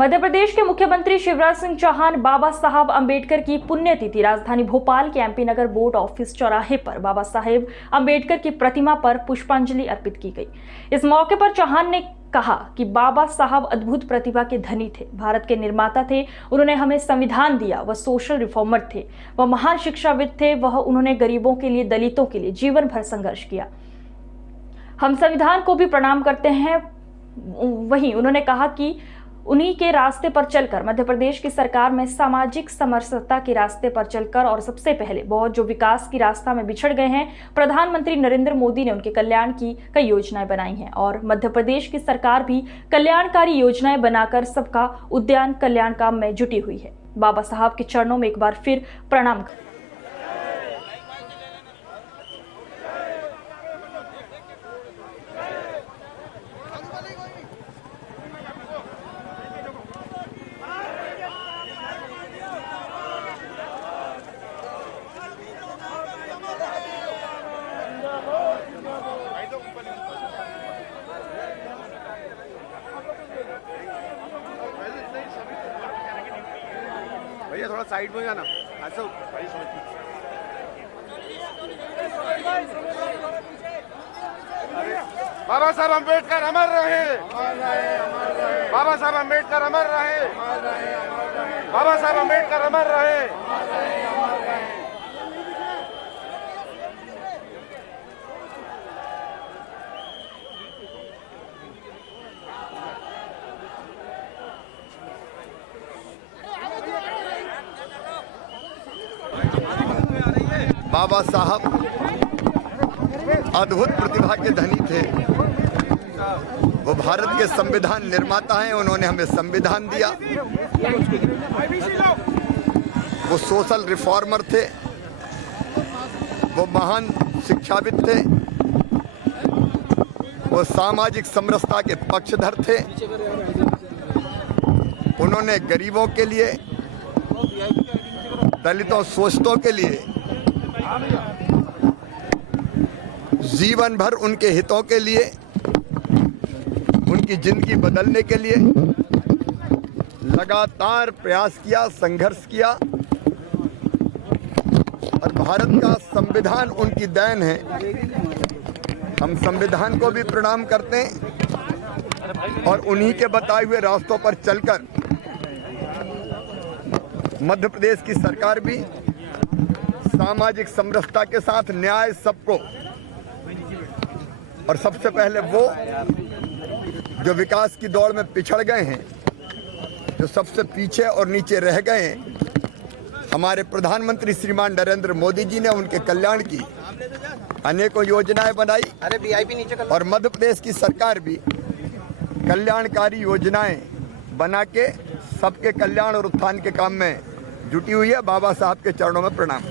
मध्य प्रदेश के मुख्यमंत्री शिवराज सिंह चौहान बाबा साहब अंबेडकर की पुण्यतिथि राजधानी भोपाल के एमपी नगर बोर्ड ऑफिस चौराहे पर बाबा साहेब अंबेडकर की प्रतिमा पर पुष्पांजलि अर्पित की गई। इस मौके पर चौहान ने कहा कि बाबा साहब अद्भुत प्रतिभा के धनी थे, भारत के निर्माता थे। उन्होंने हमें संविधान दिया। वह सोशल रिफॉर्मर थे, वह महान शिक्षाविद थे। उन्होंने गरीबों के लिए, दलितों के लिए जीवन भर संघर्ष किया। हम संविधान को भी प्रणाम करते हैं। वहीं उन्होंने कहा कि उन्हीं के रास्ते पर चलकर मध्य प्रदेश की सरकार में सामाजिक समरसता के रास्ते पर चलकर और सबसे पहले बहुत जो विकास की रास्ता में बिछड़ गए हैं, प्रधानमंत्री नरेंद्र मोदी ने उनके कल्याण की कई योजनाएं बनाई हैं और मध्य प्रदेश की सरकार भी कल्याणकारी योजनाएं बनाकर सबका उद्यान कल्याण काम में जुटी हुई है। बाबा साहब के चरणों में एक बार फिर प्रणाम। भैया थोड़ा साइड में जाना। ऐसा बाबा साहब अंबेडकर अमर रहे। बाबा साहब अंबेडकर अमर रहे। बाबा साहब अंबेडकर अमर रहे। बाबा साहब अद्भुत प्रतिभा के धनी थे। वो भारत के संविधान निर्माता हैं। उन्होंने हमें संविधान दिया। वो सोशल रिफॉर्मर थे। वो महान शिक्षाविद थे। वो सामाजिक समरसता के पक्षधर थे। उन्होंने गरीबों के लिए, दलितों, शोषितों के लिए जीवन भर उनके हितों के लिए, उनकी जिंदगी बदलने के लिए लगातार प्रयास किया, संघर्ष किया और भारत का संविधान उनकी देन है। हम संविधान को भी प्रणाम करते हैं और उन्हीं के बताए हुए रास्तों पर चलकर मध्य प्रदेश की सरकार भी सामाजिक समरसता के साथ न्याय सबको, और सबसे पहले वो जो विकास की दौड़ में पिछड़ गए हैं, जो सबसे पीछे और नीचे रह गए हैं, हमारे प्रधानमंत्री श्रीमान नरेंद्र मोदी जी ने उनके कल्याण की अनेकों योजनाएं बनाई और मध्य प्रदेश की सरकार भी कल्याणकारी योजनाएं बना के सबके कल्याण और उत्थान के काम में जुटी हुई है। बाबा साहब के चरणों में प्रणाम।